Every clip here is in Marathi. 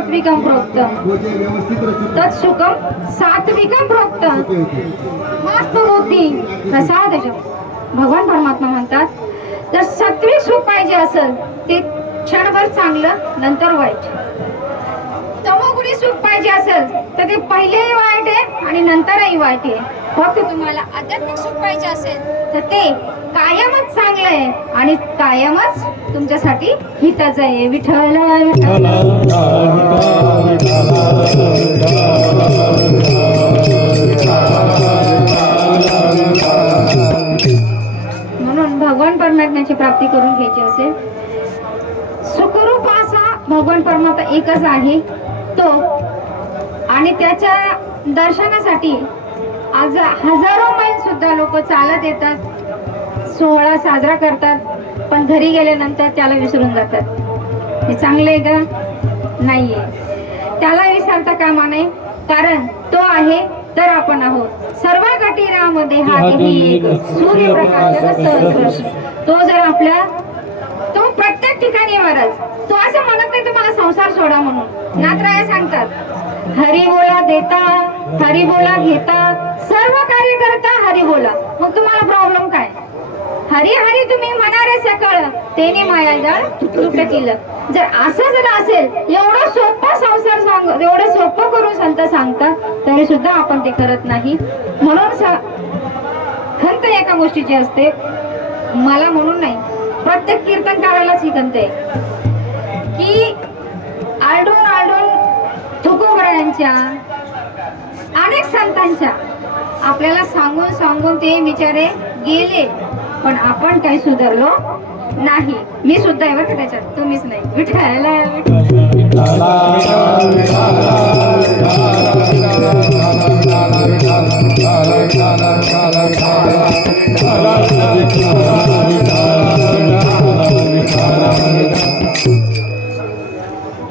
सात्विकं प्रोक्तम तत्सुखम सात्विकं प्रोक्तम मस्त बुद्धी प्रसादजम. भगवान परमात्मा म्हणतात जर सात्विक सुख पाहिजे असेल ते क्षणभर चांगलं नंतर वाईट. तमोगुणी सुख पाहिजे असेल तर ते पहिलेही वाईट आहे आणि नंतरही वाईट आहे. फक्त तुम्हाला आध्यात्मिक सुख पाहिजे असेल तर ते कायमच चांगलं आहे आणि कायमच तुमच्यासाठी हिताचं आहे. विठ्ठल म्हणून भगवान परमात्म्याची प्राप्ती करून घ्यायची असेल सुखरूप असा भगवान परमात्मा एकच आहे तो. आणि त्याच्या दर्शनासाठी आज हजारो मैल सुद्धा लोक चालत येतात, सोहळा साजरा करतात, पण घरी गेल्यानंतर त्याला विसरून जातात. हे चांगलं आहे का? नाहीये. त्याला विसरता कामा नये, कारण तो आहे तर आपण आहोत. सर्व गटीरामध्ये हा एक सूर्यप्रकाशाचा सहस्र. तो जर आपल्या तो प्रत्येक ठिकाणी वरच. तो असं म्हणत नाही तुम्हाला संसार सोडा म्हणून. नाथराय सांगतात हरी बोला देता हरी बोला घेता सर्व कार्य करता हरी बोला. मग तुम्हाला प्रॉब्लेम काय? हरी हरी तुम्ही म्हणारे सकळ तेने माया जाळ तुटकील. जर असं जर असेल एवढं सोपं संसार सांग एवढं सोपं करून संत सांगतात तरी सुद्धा आपण ते करत नाही. म्हणून खंत एका गोष्टीची असते, मला म्हणून नाही प्रत्येक कीर्तनकारालाच ही खंत आहे की आलडून आलडून तुकोबरायांच्या अनेक संतांच्या आपल्याला सांगून सांगून ते बिचारे गेले, पण आपण काही सुधारलो नाही. मी सुद्धा आहे बरं त्याच्यात, तुम्हीच नाही. विठ्ठला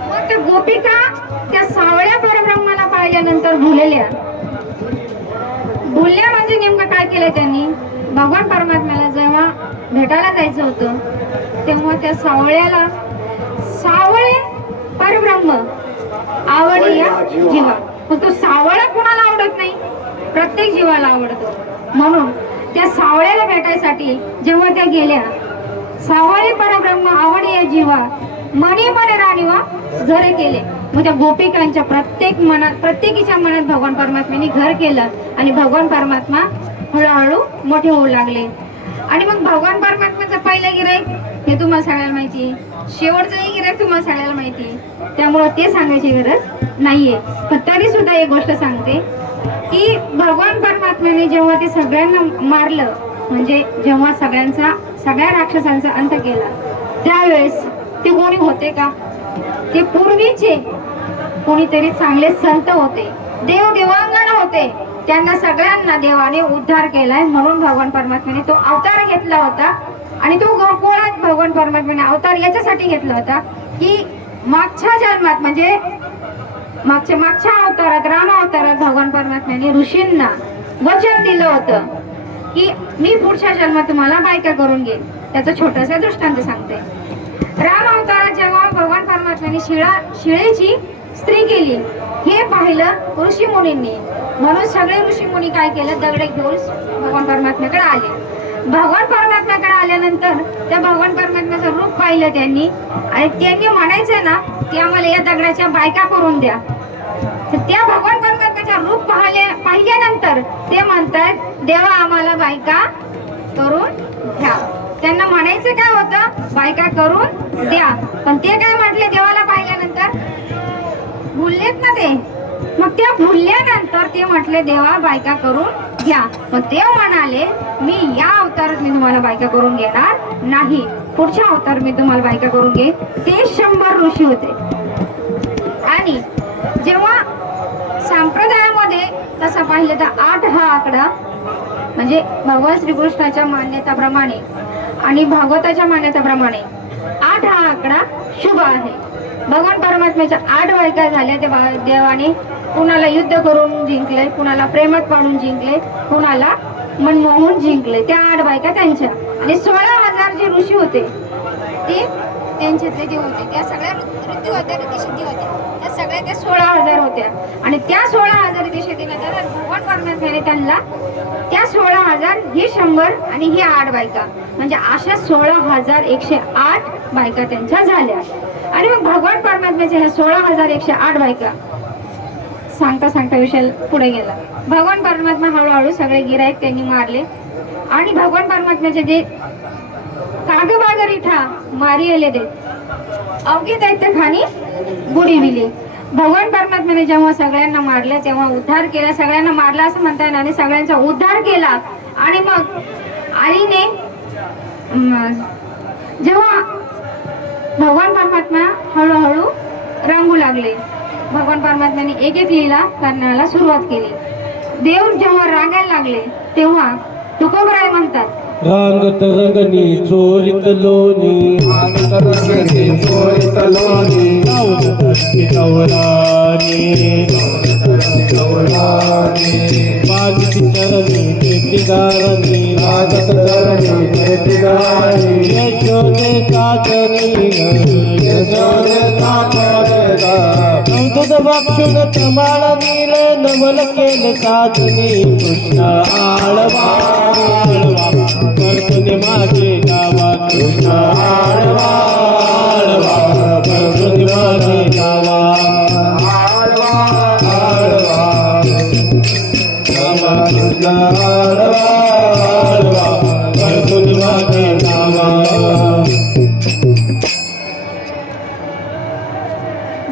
मग त्या गोपिका त्या सावळ्या परब्रह्माला पाहिल्यानंतर भुलल्या म्हणजे नेमकं काय केलं त्यांनी? भगवान परमात्म्याला जेव्हा भेटायला जायचं होतं तेव्हा त्या सावळ्याला सावळे परब्रह्म आवडी या जीवा. मग तो सावळा कोणाला आवडत नाही? प्रत्येक जीवाला आवडतो. म्हणून त्या सावळ्याला भेटायसाठी जेव्हा त्या गेल्या, सावळे परब्रह्म आवडी या जीवा मनी मन राणीवा घर केले. मग त्या गोपिकांच्या प्रत्येकीच्या मनात भगवान परमात्म्याने घर केलं आणि भगवान परमात्मा हळूहळू मोठे होऊ लागले. आणि मग भगवान परमात्म्याचं पहिलं गिराईक हे तुम्हाला सगळ्याला माहिती, शेवटचंही गिराईक तुम्हाला सगळ्याला माहिती, त्यामुळं ते सांगायची गरज नाहीये. पण तरी सुद्धा एक गोष्ट सांगते की भगवान परमात्म्याने जेव्हा ते सगळ्यांना मारलं, म्हणजे जेव्हा सगळ्या राक्षसांचा अंत केला, त्यावेळेस ते कोणी होते का? ते पूर्वीचे कोणीतरी चांगले संत होते, देव देवांगण होते. त्यांना सगळ्यांना देवाने उद्धार केलाय. म्हणून भगवान परमात्म्याने तो अवतार घेतला होता. आणि तो गोकुळात भगवान परमात्म्याने अवतार याच्यासाठी घेतला होता की मागच्या जन्मात म्हणजे मागच्या अवतारात राम अवतारात भगवान परमात्म्याने ऋषींना वचन दिलं होतं की मी पुढच्या जन्मात तुम्हाला बायका करून घेईन. त्याचा छोटासा दृष्टांत सांगते. राम अवतारात जेव्हा भगवान परमात्म्याने शिळेची स्त्री केली हे पाहिलं ऋषी मुनींनी. म्हणून सगळे ऋषी मुनी काय केलं? दगडे घेऊन भगवान परमात्म्याकडे आले. भगवान परमात्म्याकडे आल्यानंतर त्या भगवान परमात्म्याचं रूप पाहिलं त्यांनी आणि त्यांनी म्हणायचं ना की आम्हाला या दगडाच्या बायका करून द्या. तर त्या भगवान परमात्म्याचं रूप पाहिल्यानंतर ते म्हणतात देवा आम्हाला बायका करून द्या. त्यांना म्हणायचं काय होतं? बायका करून द्या. पण ते काय म्हटले देवाला पाहिल्यानंतर? भुललेत ना ते. मग त्या भुलल्यानंतर ते म्हटले देवा बायका करून घ्या. मग देव म्हणाले मी या अवतारात मी तुम्हाला बायका करून घेणार नाही, पुढच्या अवतार मी तुम्हाला बायका करून घेईन. ते 100 ऋषी होते. आणि जेव्हा संप्रदायामध्ये तसं पाहिलं तर 8 हा आकडा म्हणजे भगवान श्रीकृष्णाच्या मान्यताप्रमाणे आणि भागवताच्या मान्यताप्रमाणे 8 हा आकडा शुभ आहे. भगवान परमात्म्याच्या 8 बायका झाल्या. त्या देवाने कुणाला युद्ध करून जिंकले, कुणाला प्रेमात पाडून जिंकले, कुणाला मनमोहून जिंकले. त्या 8 बायका त्यांच्या. आणि 16,000 जे ऋषी होते ते त्यांच्यातले जे होते त्या सगळ्या ऋतू होत्या, ऋषी होत्या. त्या सावळ्या त्या 16,000 होत्या आणि त्या 16,000 दिशे देण्यात आल्या. भगवान परमात्म्याने त्यांना त्या 16,000 ही 100 आणि ही 8 बायका म्हणजे अशा 16,108 बायका त्यांच्या झाल्या. आणि मग भगवान परमात्म्याच्या ह्या 16,108 बायका सांगता सांगता विषय पुढे गेला. भगवान परमात्मा हळूहळू सगळे गिराईक त्यांनी मारले आणि भगवान परमात्म्याचे जे कागबागर इठा मारी आले ते अवघे दैत्य खाणी बुडविली. भगवान परमात्म्याने जेव्हा सगळ्यांना मारलं तेव्हा उद्धार केला. सगळ्यांना मारला असं म्हणता येणार आणि सगळ्यांचा उद्धार केला. आणि मग आईने जेव्हा भगवान परमात्मा हळूहळू रंगू लागले, भगवान परमात्म्याने एक एक लीला करण्याला सुरुवात केली. देव जेव्हा रागायला लागले तेव्हा तुकोबराय म्हणतात, रांगत रंगनी चोरीत लोणी, रांगत रंगनी चोरीत लोणी, पागती चरणी कीर्तिगारणी, लागत चरणी कीर्तिगारणी, यशोदे साधनी यशोदे साधनेगा, दूध बक्षुन तमाळ नील नमल केले साधनी, कृष्ण आळवा आळवा परतुने माझे गावा, कृष्ण आळवा आळवा परतुने माझे गावा, आळवा आळवा कृष्ण आळवा आळवा परतुने माझे गावा.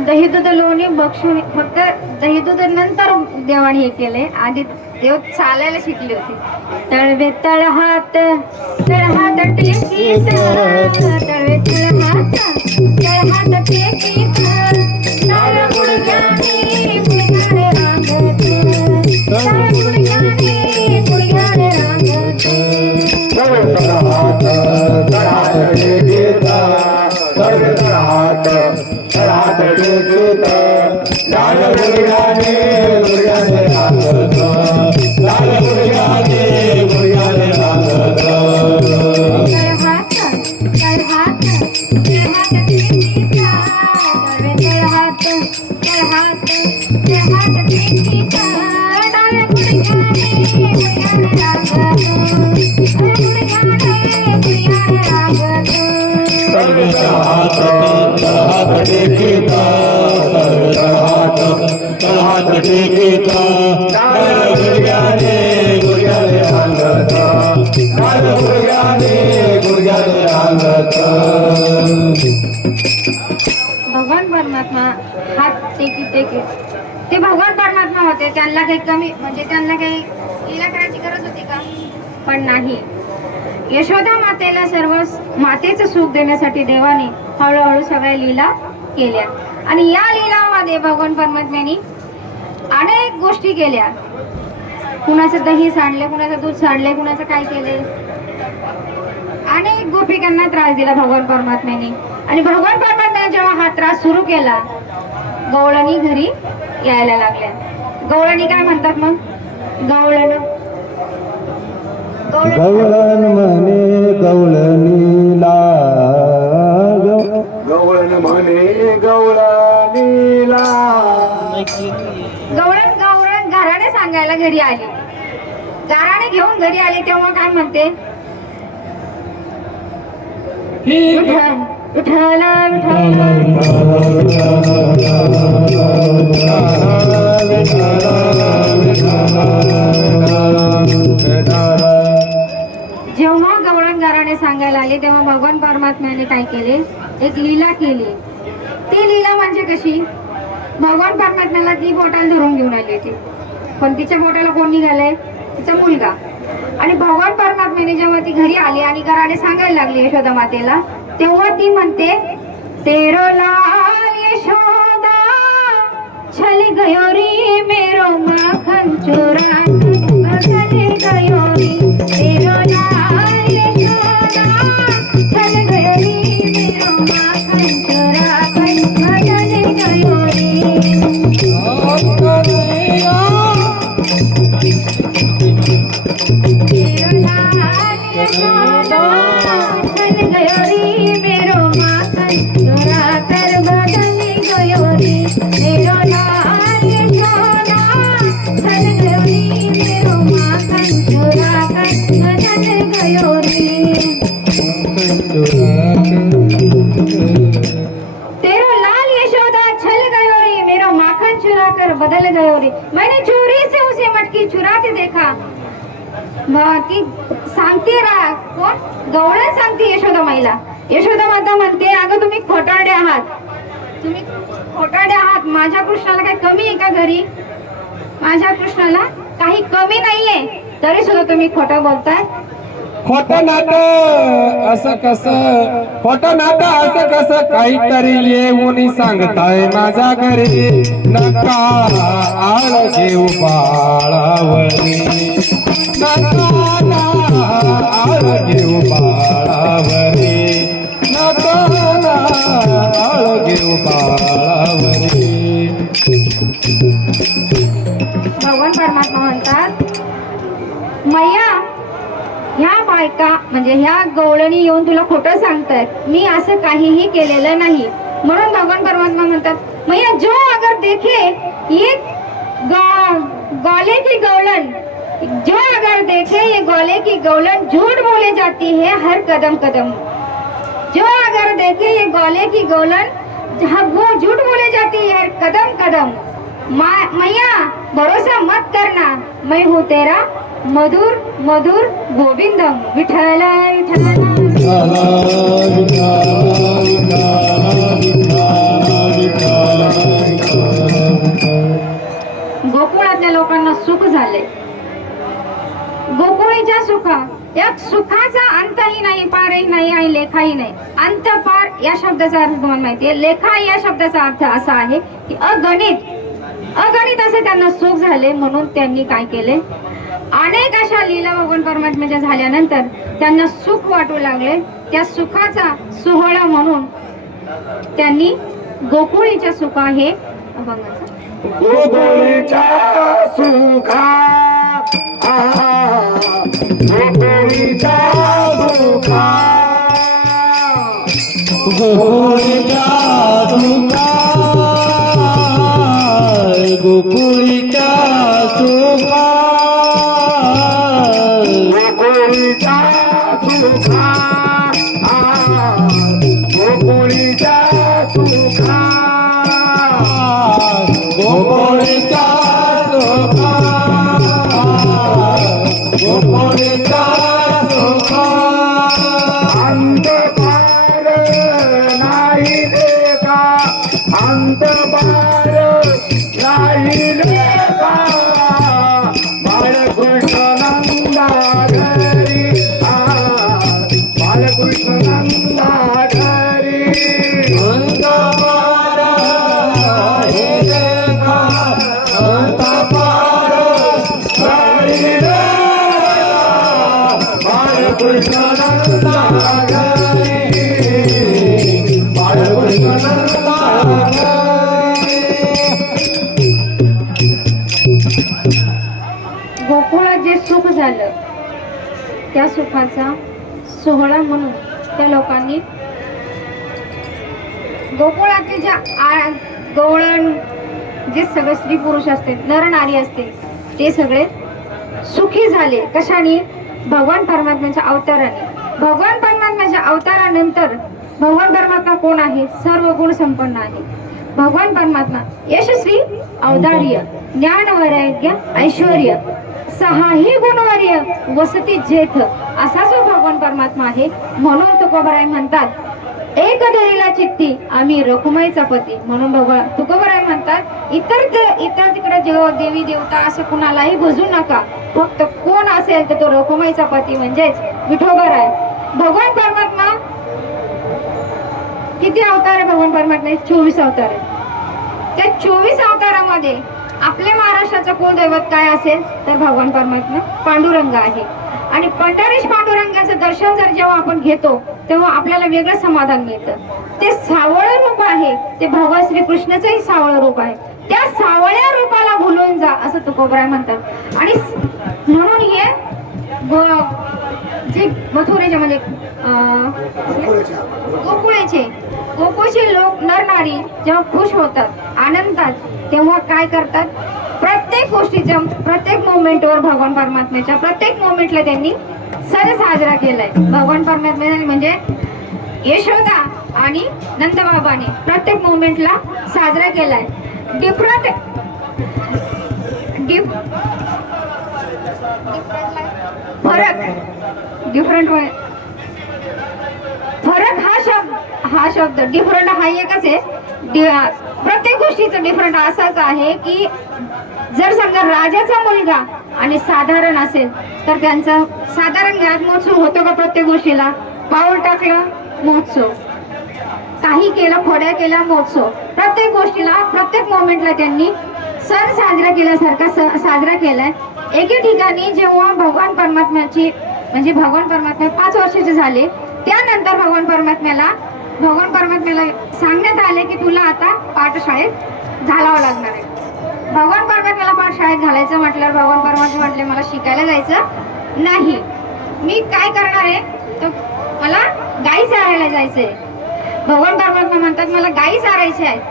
दही दूध लोणी बक्षुणी फक्त दही दूध नंतर देवाने हे केले. आधी देव चालायला शिकले होते. तळवे तळ हात टेकीत, तळवे तळ हात टेकीत, डाव्या गुडघ्याने गुडघ्याने रांगत, डाव्या गुडघ्याने गुडघ्याने रांगत. हात तळहात टेकीता, तळवे तळहात तळहात टेकीता, लाल गुडघ्याने गुडघ्याने रांगत, लाल गुडघ्याने गुडघ्याने रांगत. तळहात टेकीता, तळवे तळहात टेकीता, डाव्या गुडघ्याने गुडघ्याने रांगत, तळहात टेकीता, तळहात टेकीता, लाल गुडघ्याने गुडघ्याने रांगत, लाल गुडघ्याने गुडघ्याने रांगत. भगवान परमात्मा हात टेकी ते भगवान परमात्मा होते. त्यांना काही कमी म्हणजे त्यांना काही लीला करायची गरज होती का? पण नाही. यशोदा मातेला सर्व मातेचं सुख देण्यासाठी देवाने हळूहळू सगळ्या लीला केल्या. आणि या लीलामध्ये भगवान परमात्म्याने अनेक गोष्टी केल्या. कुणाचं दही सांडले, कुणाचं दूध सांडले, कुणाचं काय केले. अनेक गोपिकांना त्रास दिला भगवान परमात्म्याने. आणि भगवान परमात्म्याने जेव्हा हा त्रास सुरू केला, गवळणी घरी यायला लागल्या. गवळणी काय म्हणतात मग? गवळण म्हणे गवळणीला, गवळण म्हणे गवळणीला, गवळण घराने सांगायला घरी आली. गाराने घेऊन घरी आली तेव्हा काय म्हणते? विठ्ठल विठ्ठल जेव्हा गवळण गाराने सांगायला आले तेव्हा भगवान परमात्म्याने काय केले? एक लीला केली. ती लीला म्हणजे कशी? भगवान परमात्म्याला ती बोटाला धरून घेऊन आली होती. पण तिच्या बोटाला कोण निघालंय? तिचा मुलगा. आणि भगवान परमात्म्याने जेव्हा ती घरी आली आणि घराने सांगायला लागली यशोदा मातेला, तेव्हा ती म्हणते, तेरो लाल यशोदा छल गयो रे मेरो माखन चोरा, छल गयो रे तेरो लाल यशोदा छल गयो रे मेरो माखन चोरा, छल गयो रे. तेरो लाल यशोदा छल गयो रे मेरो माखन चोरा कर बदल गयो रे तेरो चुरा कर बदल गयो रे, मैंने चोरी से उसे मटकी चुराते देखा. ती सांगते कोण? गवळण सांगते यशोदा माईला. यशोदा माता म्हणते, अगं तुम्ही खोटारडे आहात, तुम्ही खोटारडे आहात. माझ्या कृष्णाला काही कमी आहे का घरी? माझ्या कृष्णाला काही कमी नाहीये, तरी सुद्धा तुम्ही खोटं बोलताय. खोटं नाटं असं कसं, खोटं नाटं असं कसं, काहीतरी येऊन सांगताय माझ्या घरी. नका आळ घेऊ बाळावरी, नका आळ घेऊ बाळावरी, नका आळ घेऊ बाळावरी. भगवान परमात्मा म्हणतात, मैया ह्या बायका म्हणजे ह्या गवळणी येऊन तुला खोटं सांगतायत, मी असं काहीही केलेलं नाही. म्हणून भगवान परमात्मा म्हणतात, मैया जो अगर देखे ये गौले की गौलन, जो अगर देखे ये गौले की गौलन झूठ बोले जाती है हर कदम कदम. जो अगर देखे ये गौले की गौलन वो झूठ बोले जाती है हर कदम कदम. मैया भरोसा मत करना, मैं हूँ तेरा मधुर मधुर गोविंदम. विठ्ठल गोकुळातल्या लोकांना सुख झाले. गोकुळीच्या सुखा या सुखाचा अंतही नाही, पारही नाही आणि लेखाही नाही. अंत पार या शब्दाचा अर्थ तुम्हाला माहिती आहे. लेखा या शब्दाचा अर्थ असा आहे की अगणित असे त्यांना सुख झाले. म्हणून त्यांनी काय केले, अनेक अशा लीला भगवान परमात्म्याच्या झाल्यानंतर त्यांना सुख वाटू लागले. त्या सुखाचा सोहळा म्हणून त्यांनी गोकुळीच्या सुखा हे अभंगाचा गोकुळीच्या सुखा, गोकुळीच्या सुखा, गोकुळीच्या सुखा, गोकुळीच्या सुखा, गोकुळीच्या सुखा, गोकुळीच्या सुखा, गोकुळीच्या सुखा, गोकुळीच्या सुखा. अंत पार नाही देखा, अंत पार नाही देखा, बाळकृष्ण नंदा घरी, बाळकृष्ण नंदा घरी. अंत पार नाही देखा, अंत पार नाही देखा, बाळकृष्ण नंदा घरी, बाळकृष्ण नंदा घरी. गोकुळात जे सुख झालं त्या सुखाचा सोहळा म्हणून त्या लोकांनी गोकुळातले गवळण जे सगळे स्त्री पुरुष असते, नर नारी असते, ते सगळे सुखी झाले. कशाने? भगवान परमात्म्याच्या अवताराने. भगवान परमात्म्याच्या अवतारानंतर भगवान परमात्मा कोण आहे? सर्व गुण संपन्न आहे. भगवान परमात्मा यशस्वी, औदार्य, ज्ञान, वैराग्य, ऐश्वर्य, सहाही गुणवर्य, वसती जेथ, असा जो भगवान परमात्मा आहे. म्हणून तुकोबराय म्हणतात, एक धरीला चित्ती आम्ही रखुमाईचा पती. म्हणून भगवान तुकोबराय म्हणतात, इतर तिकडे देवी देवता असं कुणालाही भजू नका, फक्त कोण असेल तर तो रखुमाईचा पती म्हणजेच विठोबराय. भगवान परमात्मा किती अवतार आहे? भगवान परमात्मा 24 अवतार आहे. त्या 24 अवतारामध्ये आपल्या महाराष्ट्राचं कुलदैवत काय असेल तर भगवान परमात्मा पांडुरंग आहे. आणि पंढरीश पांडुरंगाचं दर्शन जर जेव्हा आपण घेतो तेव्हा आपल्याला वेगळं समाधान मिळतं. ते सावळ रूप आहे, ते भगवान श्रीकृष्णाचंही सावळ रूप आहे. त्या सावळ्या रूपाला भुलून जा असं तुकोबराय म्हणतात. आणि म्हणून हे जे मथुरेचे म्हणजे गोकुळचे लोक नर नारी जेव्हा खुश होतात, आनंदात, तेव्हा काय करतात? प्रत्येक गोष्टीच्या प्रत्येक मोमेंटवर भगवान परमात्म्याच्या प्रत्येक मोमेंटला त्यांनी सण साजरा केलाय. भगवान परमात्मा म्हणजे यशोदा आणि नंदबाबाने प्रत्येक मोमेंटला साजरा केलाय. डिफरंट फरक डिफरंट फरक हा शब्द डिफरंट हा एकच आहे. प्रत्येक गोष्टीचं डिफरंट असाच आहे की जर समजा राजाचा मुलगा आणि साधारण असेल तर त्यांचा साधारण घरात महोत्सव होतो का? प्रत्येक गोष्टीला पाऊल टाकलं महोत्सव, काही केलं खोड्या केल्या महोत्सव, प्रत्येक गोष्टीला प्रत्येक मोमेंटला त्यांनी सण साजरा केल्यासारखा साजरा केलाय. एके ठिकाणी जेव्हा भगवान परमात्म्याची म्हणजे भगवान परमात्मा 5 वर्षाचे झाले त्यानंतर भगवान परमात्म्याला सांगण्यात आले की तुला आता पाठशाळेत घालावं लागणार आहे. भगवान परमात्म्याला पाठशाळेत घालायचं म्हटल्यावर भगवान परमात्मा म्हटले मला शिकायला जायचं नाही, मी काय करणार आहे तर मला गाई चारायला जायचंय. भगवान परमात्मा म्हणतात मला गाई चारायच्या आहेत.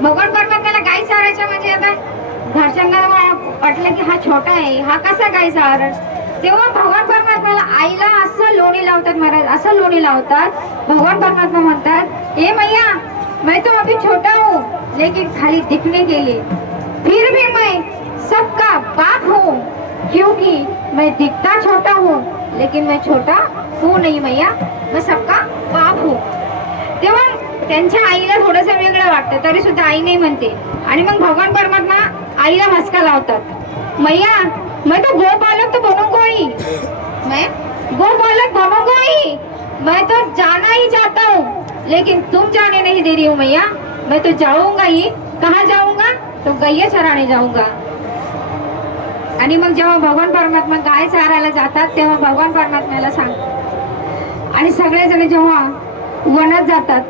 भगवान परमात्म्याला गाई चारायच्या म्हणजे आता घरच्यांना वाटलं की हा छोटा आहे, हा कसा गाई चारल. तेव्हा भगवान परमात्म्याला आईला असं लोणी लावतात महाराज, असं लोणी लावतात. भगवान परमात्मा म्हणतात ए मैया मैं तो अभी छोटा हूँ लेकिन खाली दिखने के लिए, फिर भी मैं सबका बाप हूँ क्योंकि मैं दिखता छोटा हूँ लेकिन मैं छोटा हूँ नहीं मैया, मैं सबका बाप हूँ. तेव्हा त्यांच्या आईला थोडंसं वेगळं वाटतं तरी सुद्धा आई नाही म्हणते. आणि मग भगवान परमात्मा आईला मस्का लावतात मैया मैं तो गोपालक तो बनूंगा ही, मैं गोपालक बनूंगा ही, मैं तो जाना ही चाहता हूँ लेकिन तुम जाने नहीं दे रही हो मैया, मैं तो जाऊंगा ही. कहाँ जाऊंगा तो गैया चराने जाऊंगा. आणि मग जेव्हा भगवान परमात्मा गाय चारायला जातात तेव्हा भगवान परमात्म्याला सांग आणि सगळेजण जेव्हा वनात जातात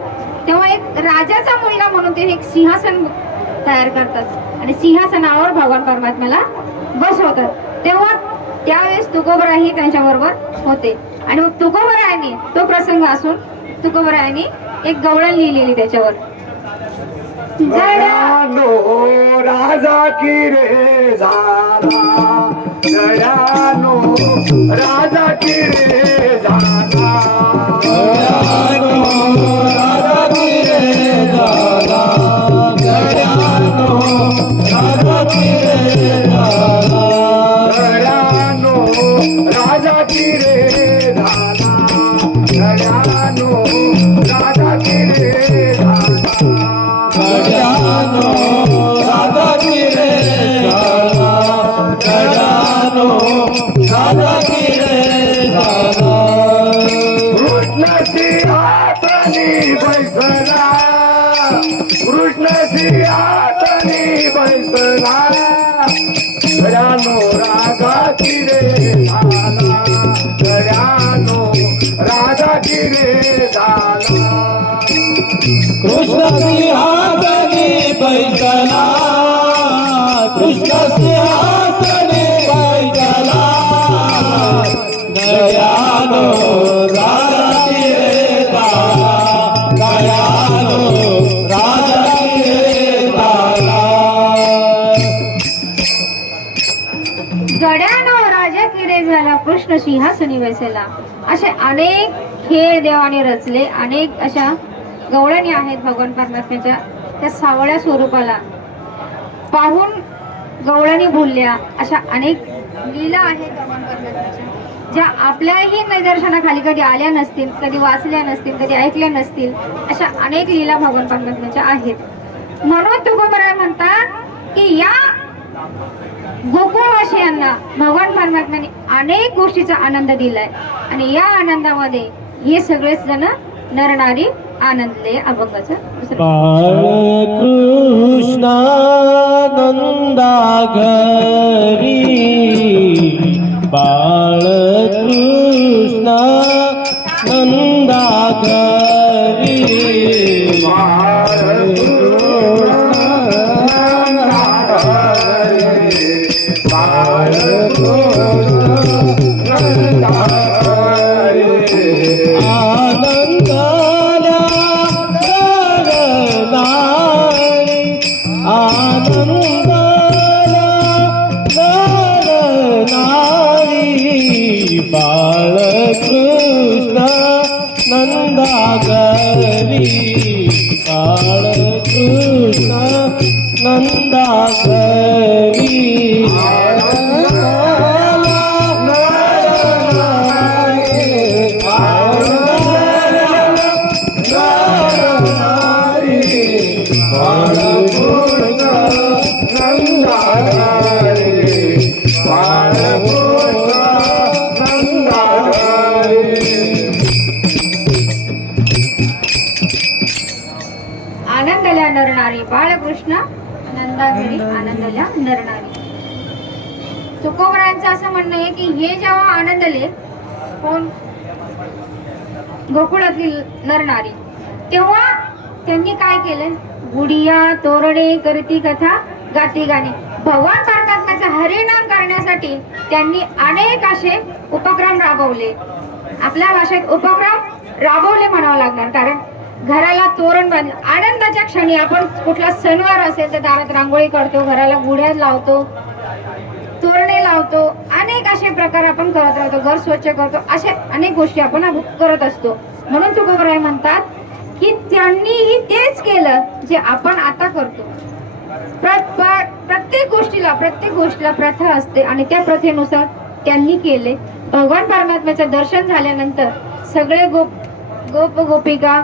तेव्हा एक राजाचा मुलगा म्हणून ते एक सिंहासन तयार करतात आणि सिंहासनावर भगवान परमात्म्याला बसवतात. तेव्हा त्यावेळेस तुकोबराही त्यांच्याबरोबर होते आणि मग तुकोबरायाने तो प्रसंग असून तुकोबरायाने एक गवळण लिहिलेली त्याच्यावर जयानो राजा की रे झाला, जयानो राजा की रे झाला, जयानो राजा की रे झाला, जयानो राजा की रे झाला, जयानो राजा की रे झाला, जयानो राजा की रे झाला, गजानो राजा की रे झाला, गजानो राजा की रे झाला. कृष्ण सिंहासनी बैसला, कृष्ण सिंहासनी बैसला, गजानो राजा की रे झाला, गजानो राजा की रे झाला. कृष्ण सिंहासनी बैसला, कृष्ण सिंहासनी बैसला, गयानो राजा की रे झाला, गयानो राजा की रे झाला. गड्यानो राजा किडे झाला कृष्ण सिंहासनी बसला. असे अनेक खेळ देवाने रचले, अनेक अशा गवळणी आहेत भगवान परमात्म्याच्या. त्या सावळ्या स्वरूपाला पाहून गवळणी बोलल्या अशा अनेक लीला आहेत भगवान परमात्म्याच्या ज्या आपल्याही निदर्शनाखाली कधी आल्या नसतील, कधी वाचल्या नसतील, कधी ऐकल्या नसतील. अशा अनेक लीला भगवान परमात्म्याच्या आहेत. म्हणून तुकोबराय म्हणतात की या गोकुळवासियांना भगवान परमात्म्याने अनेक गोष्टीचा आनंद दिलाय आणि या आनंदामध्ये हे सगळेच जण नरनारी आनंदले. अभंगाचा बाळकृष्णा नंदा घरी, बाळकृष्णा नंदा घरी, बाळकृष्ण नंदा घरी, बाळकृष्ण कृष्ण नंदा घरी आनंदल्या नरनारी बाळकृष्ण नंदाघरी आनंदल्या नरनारी. तुकोबरायांचं असं म्हणणं आहे की हे जेव्हा आनंदले कोण गोकुळातील नरनारी, तेव्हा त्यांनी काय केलं? गुडिया तोरणे करती कथा गाती गाणी. भगवान परमात्म्याचं हरिनाम करण्यासाठी त्यांनी अनेक असे उपक्रम राबवले. आपल्या भाषेत उपक्रम राबवले म्हणावं लागणार, कारण घराला तोरण बांधलं. आनंदाच्या क्षणी आपण कुठला सणवार असेल तर दारात रांगोळी काढतो, घराला गुढ्या लावतो, तोरणे लावतो, अनेक असे प्रकार आपण करत राहतो, घर स्वच्छ करतो, अशा अनेक गोष्टी आपण करत असतो. म्हणून तुकोबराय म्हणतात की त्यांनीही तेच केलं जे आपण आता करतो. प्रत्येक गोष्टीला प्रथा असते आणि त्या प्रथेनुसार त्यांनी केले. भगवान परमात्म्याचं दर्शन झाल्यानंतर सगळे गोप गोपिका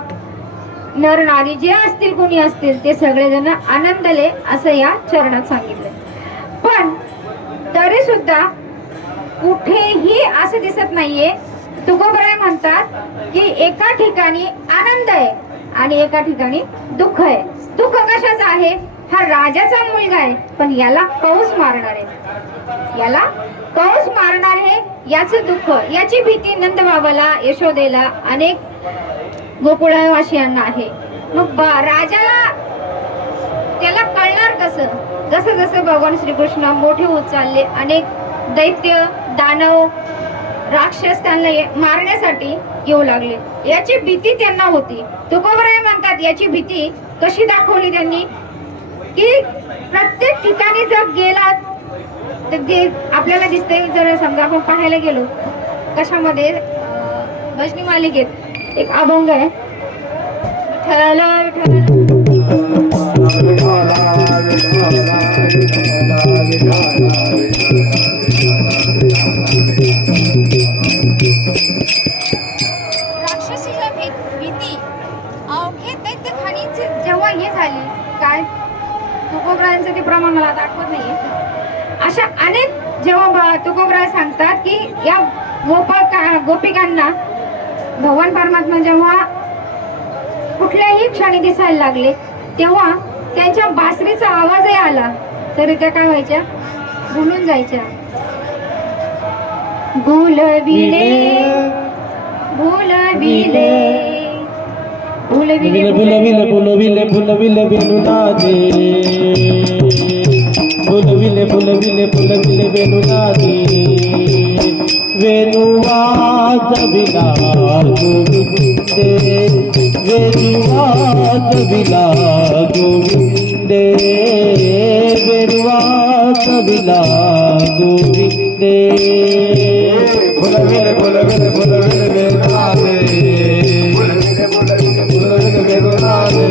नर नारी जे असतील कोणी असतील ते सगळेजण आनंदले असं या चरणात सांगितले. पण तरी सुद्धा कुठेही असं दिसत नाहीये. तुकोबराय म्हणतात की एका ठिकाणी आनंद आहे आणि एका ठिकाणी दुःख आहे. दुःख कशाचं आहे? हा राजाचा मुलगा आहे, पण याला कंस मारणार आहे, याला कंस मारणार आहे याचं दुःख, याची भीती नंदबाबाला, यशोदेला, अनेक गोकुळवासियांना आहे. मग राजाला त्याला कळणार कसं? जसं जसं भगवान श्रीकृष्ण मोठे होत चालले, अनेक दैत्य दानव राक्षस त्यांना मारण्यासाठी येऊ लागले, याची भीती त्यांना होती. तुकोबराय म्हणतात याची भीती कशी दाखवली त्यांनी की प्रत्येक ठिकाणी जर गेलात तर आपल्याला दिसते. जर समजा आपण पाहायला गेलो कशामध्ये, भजनी मालिकेत एक अभंग आहे, विठ्ठल राक्षसीच्या भीती अवघे दैत्य खाणीची जेव्हा हे झाली, काय तुकोबरायांचं ते प्रमाण मला आता आठवत नाहीये. अशा अनेक जेव्हा तुकोबराय सांगतात की या गोपिकांना भगवान परमात्मा जेव्हा कुठल्याही क्षणी दिसायला लागले, तेव्हा त्यांच्या बासरीचा आवाजही आला तरी त्या काय व्हायच्या? भुलून जायच्या. भूलविले भूलविले भूलविले भुलविले भुलविले भुलविले वेणुनादे, भुलविले भुलविले भुलविले वेणुनादे, वेणुवाजविला गोविंदे, वेणुवाजविला गोविंदे, वेणुवाजविला गोविंदे. भुलविले भुलविले भुलविले वेणुनादे, भुलविले वेणुनादे,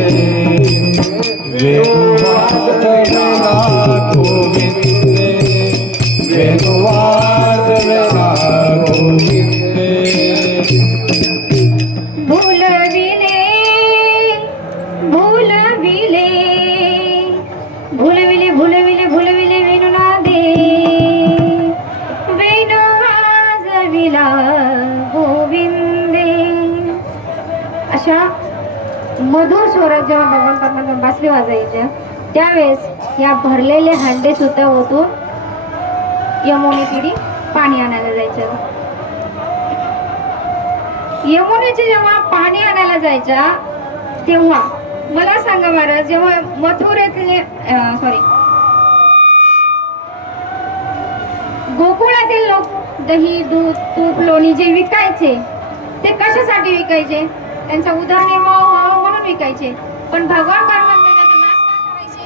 वेणुवाजविला गोविंदे, वेणुवाजविला गोविंदे. भूलविले भूलविले भूलविले भूलविले भूलविले वेणुनादे, वेणुवाजविला गोविंदे. अशा मधुर स्वरात जेव्हा भगवान परमात्मा बासरी वाजायच्या त्यावेळेस या भरलेले हांडे सुद्धा होतो यमुनेकडे पाणी आणायला जायचं. यमुनेचे जेव्हा पाणी आणायला जायच्या तेव्हा मला सांगा महाराज, जेव्हा मथुरेतले गोकुळातील लोक दही दूध तूप लोणी जे विकायचे ते कशासाठी विकायचे? त्यांचा उदरनिर्वाह व्हावा म्हणून विकायचे. पण भगवान परमात्मा त्याचा नाश का करायचे?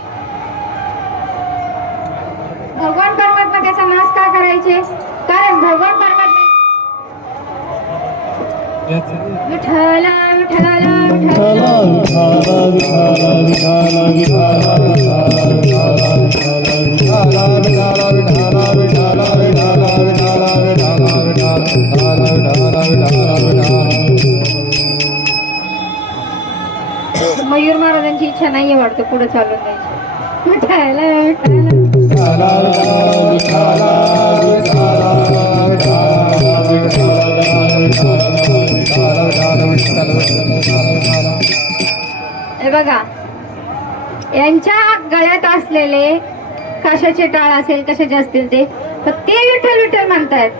भगवान परमात्मा त्याचा नाश का करायचे? कारण भगवान परमात्मा विठ्ठल विठ्ठल मयूर महाराजांची इच्छा नाहीये वाटतं पुढे चालून द्यायची. विठ्ठल विठ्ठल हे बघा, यांच्या गळ्यात असलेले कशाचे टाळ असेल कशाचे असतील ते विठ्ठल विठ्ठल म्हणतायत.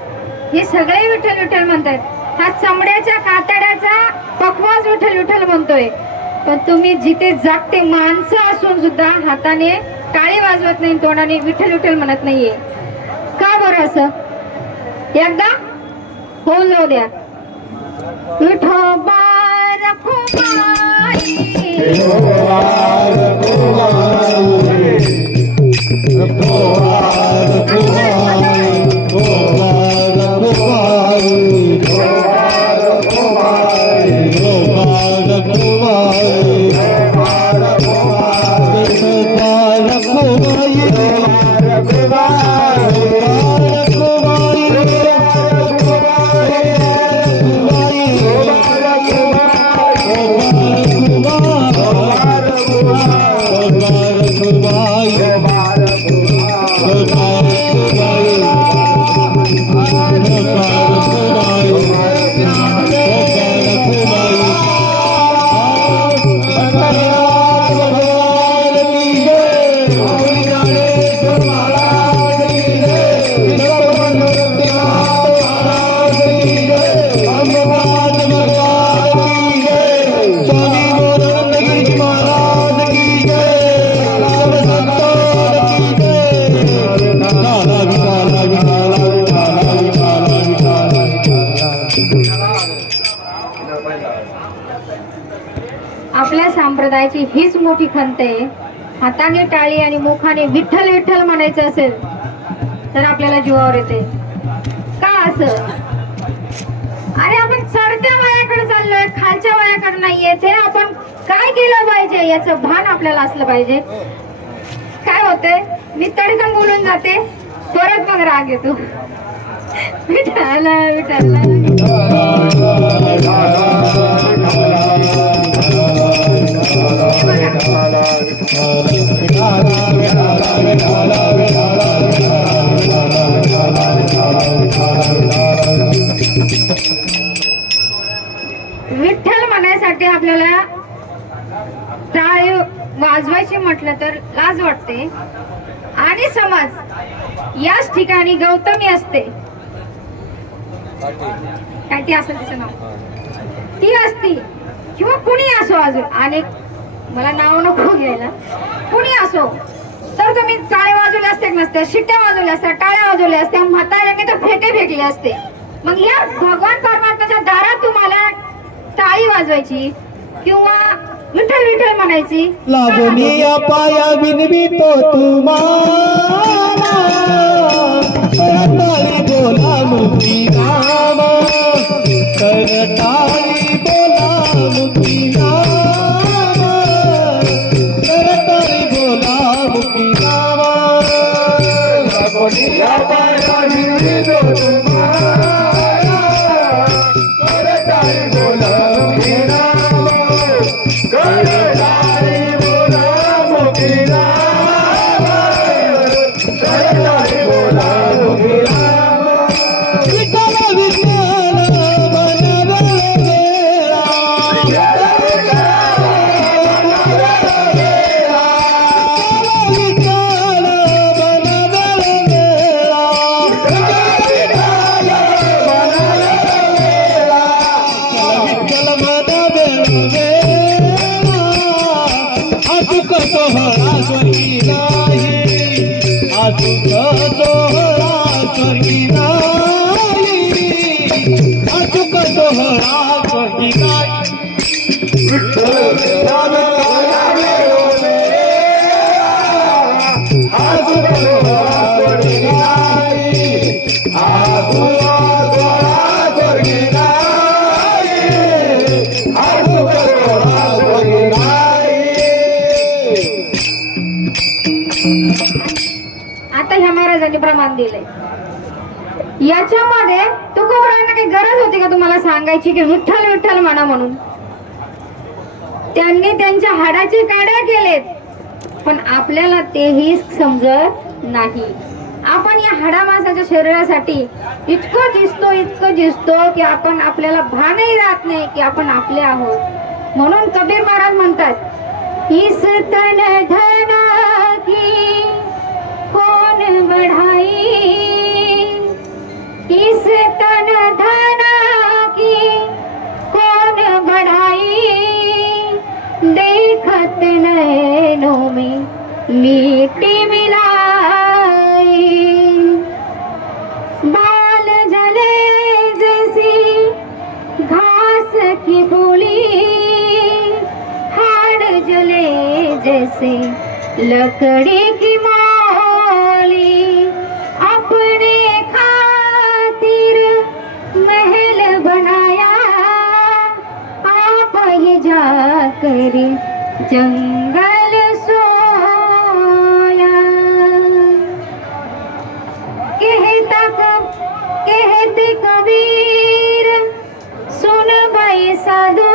हे सगळे विठ्ठल विठ्ठल म्हणतायत. हा चमड्याच्या कातड्याचा पकवास विठ्ठल विठ्ठल म्हणतोय. पण तुम्ही जिथे जागते माणसं असून सुद्धा हाताने टाळी वाजवत नाही, तोंडाने विठ्ठल विठ्ठल म्हणत नाहीये. का बरं असं? एकदा होऊन जाऊ द्या. विठोबा रखुमाई आपल्या संप्रदायाची हीच मोठी खंत आहे. हाताने टाळी आणि मुखाने विठ्ठल विठ्ठल म्हणायचं असेल तर आपल्याला जीवावर येते. का असं? अरे आपण चढत्या वयाकडे चाललोय, खालच्या वयाकडे नाहीये. ते आपण काय केलं पाहिजे याचं भान आपल्याला असलं पाहिजे. काय होतंय, मी तडकन बोलून जाते, परत मग राग येतो. विठ्ठल विठ्ठल विठ्ठल म्हणायसाठी आपल्याला टाळ वाजवायची म्हटलं तर लाज वाटते. आणि समज याच ठिकाणी गौतमी असते, काय ती असेल तिचं नाव, ती असती किंवा कुणी असो अजून, आणि मला नाव नको घ्यायला, कुणी असो, तर तुम्ही टाळे वाजवले असते नसते, शिट्ट्या वाजवल्या असत्या, टाळ्या वाजवल्या असत्या, म्हाताऱ्याने तर फेटे फेकले असते. मग या भगवान परमात्म्याच्या दारात तुम्हाला टाळी वाजवायची किंवा विठ्ठल विठ्ठल म्हणायची. लागनिया पाया विनवितो तुम्हाला, करताळी बोला मुक्ती नाम, करताळी बोला मुक्ती नाम, करताळी बोला मुक्ती नाम. लागनिया पाया विनवितो तुम्हाला, करताळी बोला मुक्ती नाम, करताळी बोला मुक्ती नाम, करताळी बोला मुक्ती नाम. विठ्ठल विठ्ठल बनवले वेळा, विठ्ठल बनवले वेळा, विठ्ठल बनवले वेळा, अचूक सोहळा स्वर्गी नाही, अचूक सोहळा स्वर्गी नाही, अचूक सोहळा स्वर्गी नाही. आता ह्या महाराजांनी प्रमाण दिलंय. याच्यामध्ये तुकोबरायांना काही गरज होती का तुम्हाला सांगायची की विठ्ठल विठ्ठल म्हणा म्हणून? त्यांनी त्यांच्या हाडाचे काड्या केलेत, पण आपल्याला तेही समजत नाही. आपण या हाडा माणसाच्या शरीरासाठी इतकं झिजतो की आपण आपल्याला भानही राहत नाही की आपण आपले आहोत. म्हणून कबीर महाराज म्हणतात, इस तन धना की कौन बढ़ाई, इस तन धना की कौन बढ़ाई, देखत नैनों में मिट्टी मिलाई, बाल जले जैसी घास की फूली, हाड़ जले जैसे लकड़ी की मौली, अपने खातिर महल बनाया, आप ही जाकर जंगल सोया. कहते कबीर सुन भाई साधु,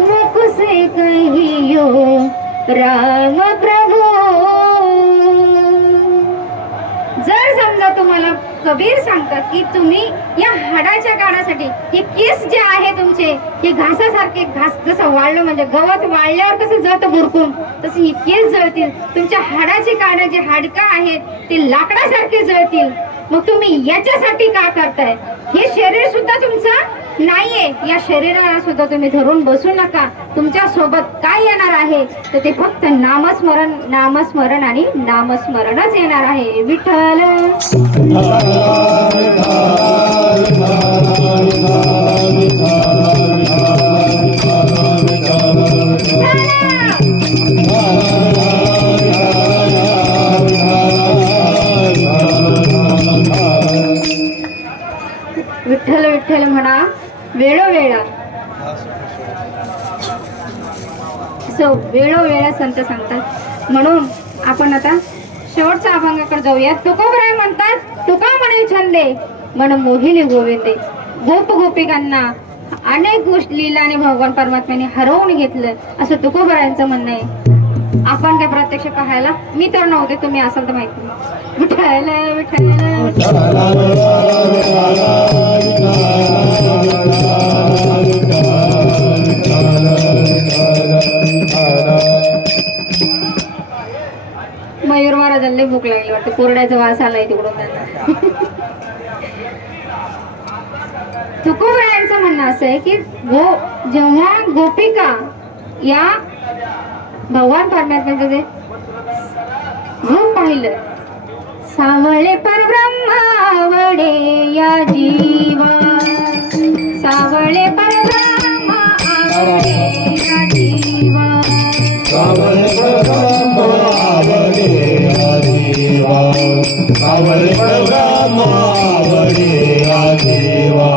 मुख से कहियो राम प्रभु. जर समजा तुम्हाला कबीर सांगतात की तुम्ही या हाडाच्या काढासाठी हे केस जे आहे तुमचे हे घासासारखे, घास जसं वाळलं म्हणजे गवत वाळल्यावर कसं जळतं बुरकून, तसे हे केस जळतील. तुमच्या हाडाची काढा जे हाडकं आहेत ते लाकडासारखे जळतील. मग तुम्ही याच्यासाठी का करताय? हे शरीर सुद्धा तुमचं नाहीये. या शरीराला सुद्धा तुम्ही धरून बसू नका. तुमच्या सोबत काय येणार आहे तर ते फक्त नामस्मरण, नामस्मरण आणि नामस्मरणच येणार आहे. विठ्ठल विठ्ठल विठ्ठल म्हणा वेळोवेळा. वेळोवेळा संत सांगतात. म्हणून आपण आता शेवटच्या अभंगाकडे जाऊया. तुकोबराय म्हणतात, तुका म्हणे छंदे मन मोहिनी गोविंदे. गोप गोपिकांना अनेक गोष्टी लीलाने भगवान परमात्म्याने हरवून घेतलं असं तुकोबरायांचं म्हणणं आहे. आपण काय प्रत्यक्ष पाहायला मी तर नव्हते, तुम्ही असाल तर माहिती. विठ्ठल विठ्ठल मयूर महाराजांना लई भूक लागली वाटतं, कोरड्याचा वास आलाय तिकडून त्यांना. तुकोबरायांचं म्हणणं असं आहे की जेव्हा गोपिका या भगवान परमात्म्याचं जे रूप पाहिलं, सावळे परब्रह्म आवडे या जीवा, सावळे परब्रह्म आवडे या जीवा, सावळे परब्रह्म आवडे या जीवा, सावळे परब्रह्म आवडे या जीवा.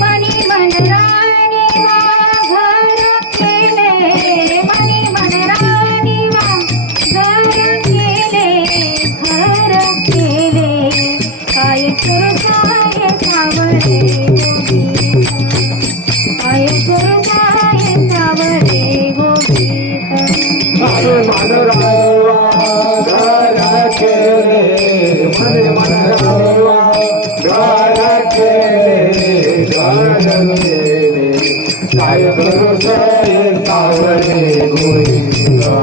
मनी मनराणी वा घर केले, मनी मनराणी वा घर केले, घर केले, काय करू काय सावळे गोपिका, काय करू काय सावळे गोपिका. मने मन रावा घर केले, मने मन रावा घर केले, घर केले, काय करू साये सावळे गोविंदा,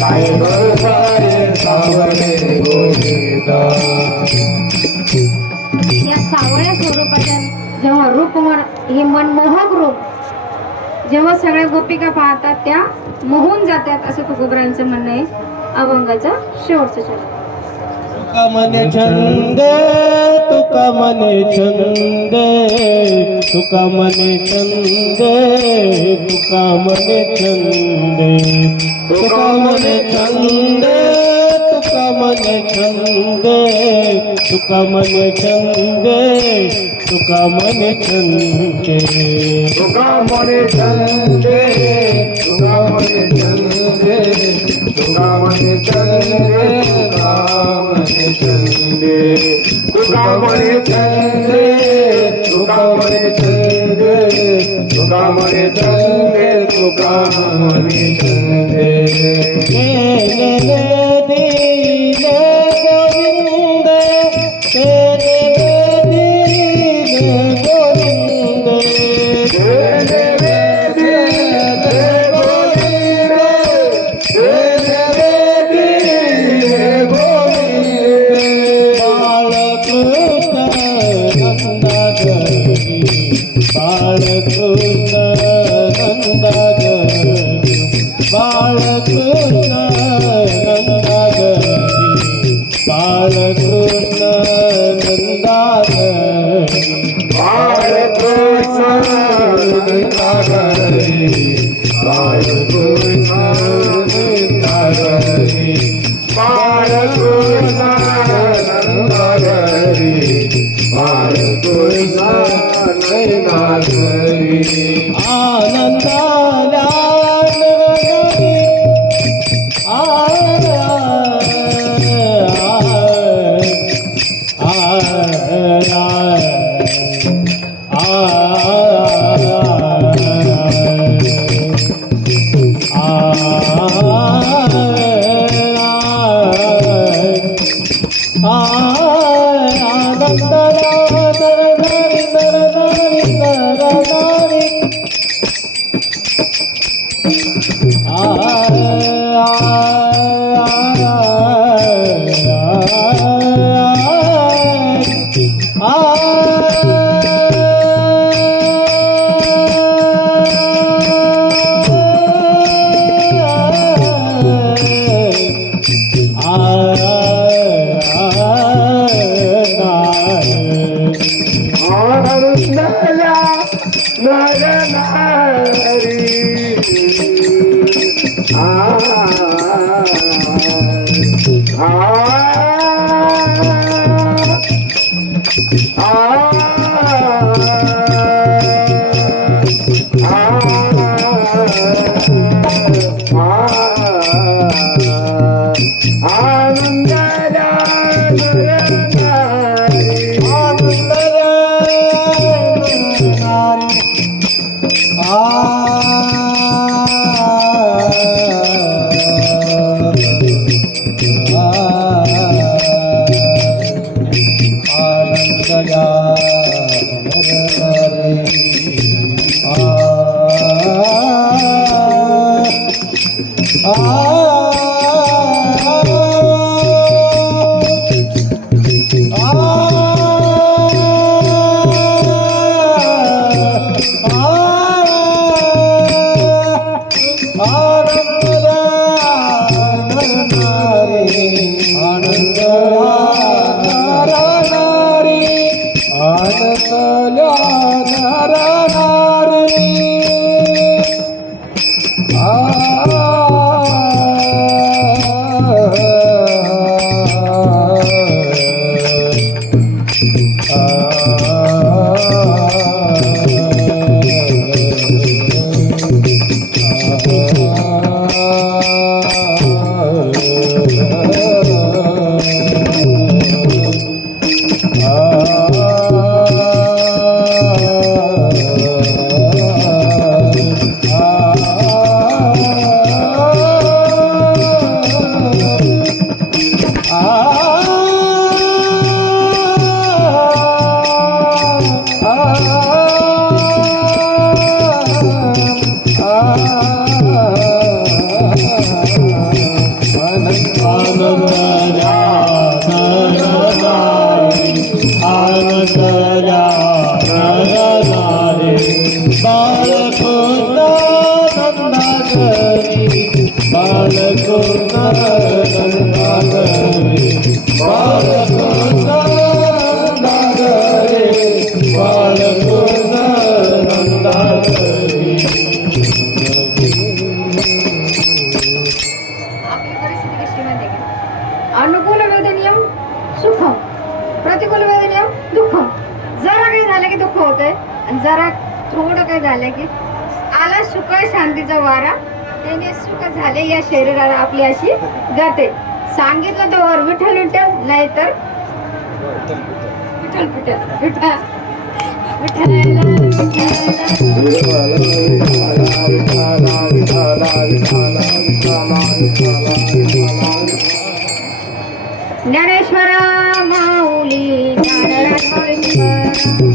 काय करू साये सावळे गोविंदा. या सावळ्या स्वरूपाच्या जेव्हा रूपवर हे मनमोहक रूप जेव्हा सगळ्या गोपिका पाहतात त्या मोहून जातात असं तुकोबरायांचं म्हणणं आहे. अभंगाचा शेवटचा शब्द. तुका मने छंदे, तुका मने छंदे, तुका मने छंदे, तुका मने छंदे, तुका मने छंदे, तुका मने छंदे, तुका मने छंदे, तुका मने छंदे. तुका मने छंदे, तुका मने छंदे, तुका म्हणे चंदे तुका म्हणे चंदे तुका म्हणे चंदे तुका म्हणे चंदे तुका म्हणे चंदे तुका म्हणे चंदे आपली परिस्थिती कशी माहिती आहे का? अनुकूल वेदनीय सुखम, प्रतिकूल वेदनीय दुःखम. जरा काही झालं की दुःख होतंय आणि जरा थोडं काही झालं की आला सुख शांतीचा वारा त्याने सुख झाले या शरीराला आपली अशी गते. सांगितलं तर वर विठ्ठल विठ्ठल, नाही तर विठ्ठल विठ्ठल विठ्ठल ज्ञानेश्वर माऊली ज्ञानराज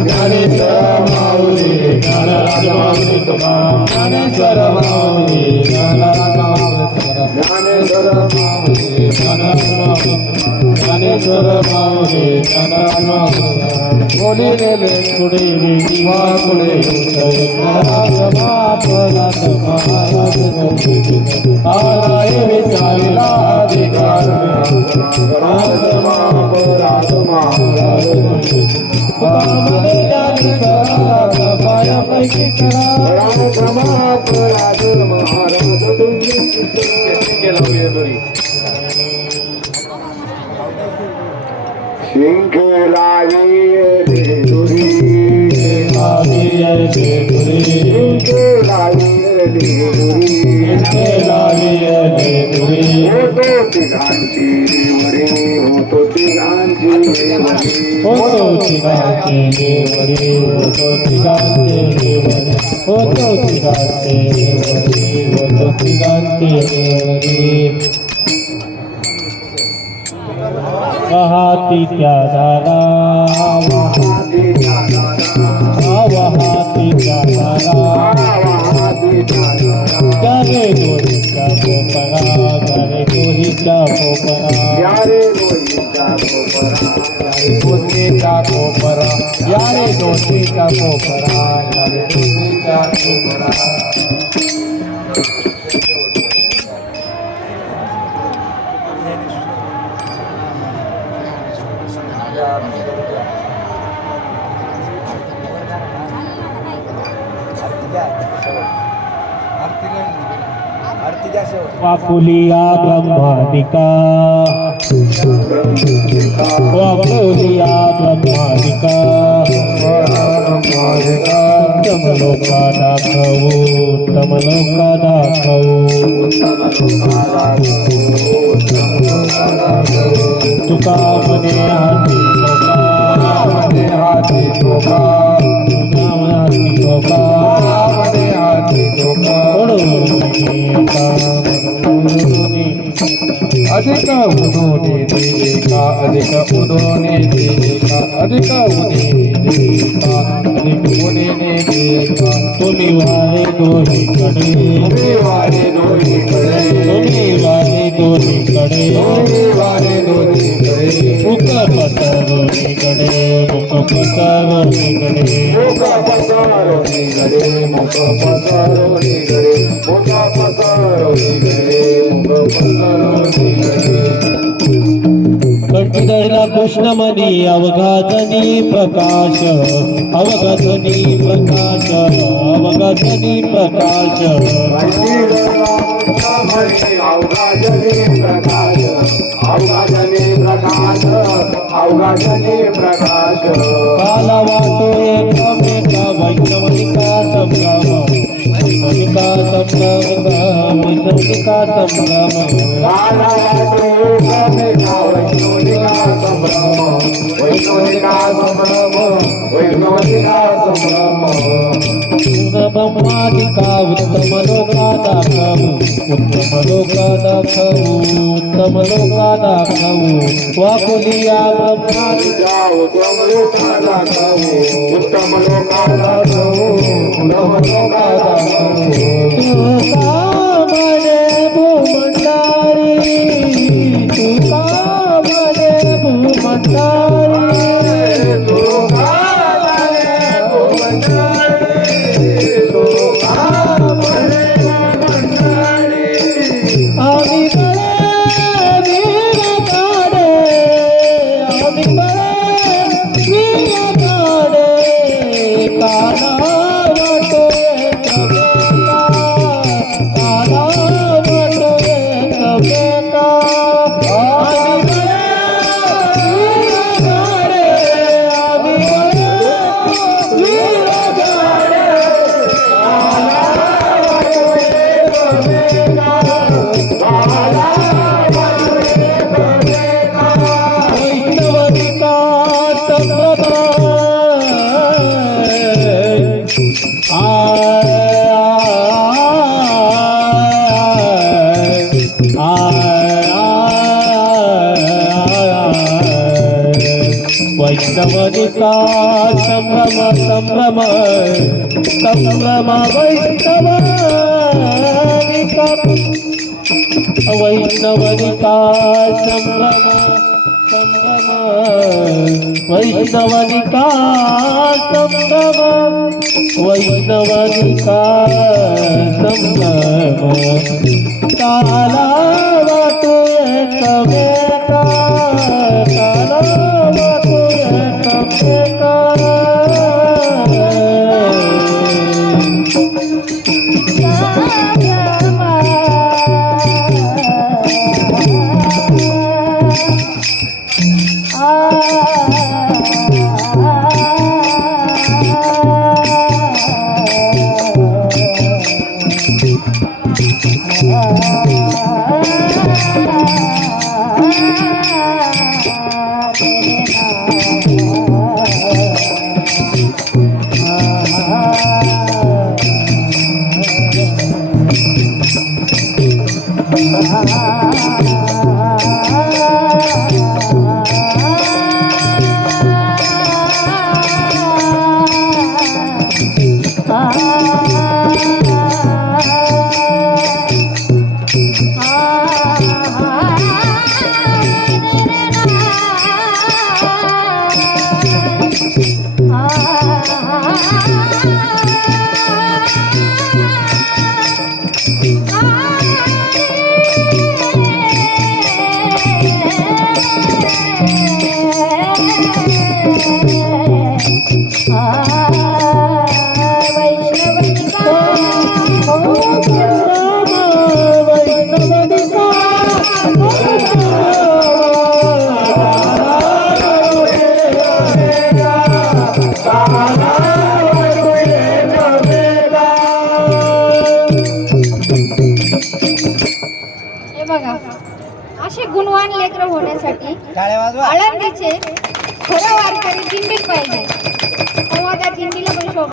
ज्ञानेश्वर माऊली ज्ञानराज माऊली तुकाराम. ज्ञानेश्वर माऊली ज्ञानराज माऊली ज्ञानेश्वर माऊली ज्ञानराज माऊली ज्ञानेश्वर माऊली ज्ञानराज माऊली. कोणी गेले पुढे दिवा पुढे ज्ञानराज महाराज महाराज आराय विचारला अधिकार राज महाराज महाराज. वहाती क्या दादा वहाती क्या दादा करे गोरीचा पोपरा करे गोरीचा पोपरा यारे गोरीचा पोपरा यारे गोरीचा पोपरा यारे गोरीचा पोपरा यारे गोरीचा पोपरा. वापुलिया ब्रह्मादिका वापुलिया ब्रह्मादिका तमलोका दाखवू तमलोका दाखवू तुका मने हाती धोका अधिक उदोने देका अधिक उदोने देका अधिक उदे देका अधिक उदे देका. तुम्ही वारे दोही कडे तुम्ही वारे दोही कडे तुम्ही वारे दोही कडे तुम्ही वारे दोही कडे. मुख पसरोनी कडे मुख पसरोनी कडे मुख पसरोनी कडे मुख पसरोनी कडे मुख पसरोनी कडे मुख पसरोनी कडे. कंठधरला कृष्णमणी अवघातनी प्रकाश अवघातनी प्रकाश अवघातनी प्रकाश अवघातनी प्रकाश अवघातनी प्रकाश अवघातनी प्रकाश. काला वाटो एकमेका वैष्णवनिका संगम वैष्णविका संगम वैष्णविका संगम. काला वाटो एकमेका वैष्णविका संगम वैष्णविका संगम वैष्णविका संगम. ब्रह्मादिका उत्तम लोका दाखवू उत्तम लोका दाखवू उत्तम लोका दाखवू. वाकुलिया ब्रह्मादिका उत्तम लोका दाखवू उत्तम लोका दाखवू उत्तम लोका दाखवू. तुका म्हणे भूमंडारी तुका म्हणे भूमंडारी तुका म्हणे भूमंडारी तुका म्हणे भूमंडारी. आम्ही बळे वीर काढे आम्ही बळे वीर काढे काना वाटो एकमेका वैष्णवनिका संभ्रम संभ्रम संभ्रम वैष्णवनिका वैष्णवनिका संभ्रम संभ्रम वैष्णवनिका संभ्रम वैष्णवनिका संभ्रम काला वाटू एकमेका काला वाटू एकमेका हे बघा, असे गुणवान लेकरं होण्यासाठी आळंदीचे खरं वारकरी दिंडीत पाहिजे, तेव्हा त्या दिंडीला पण शोभा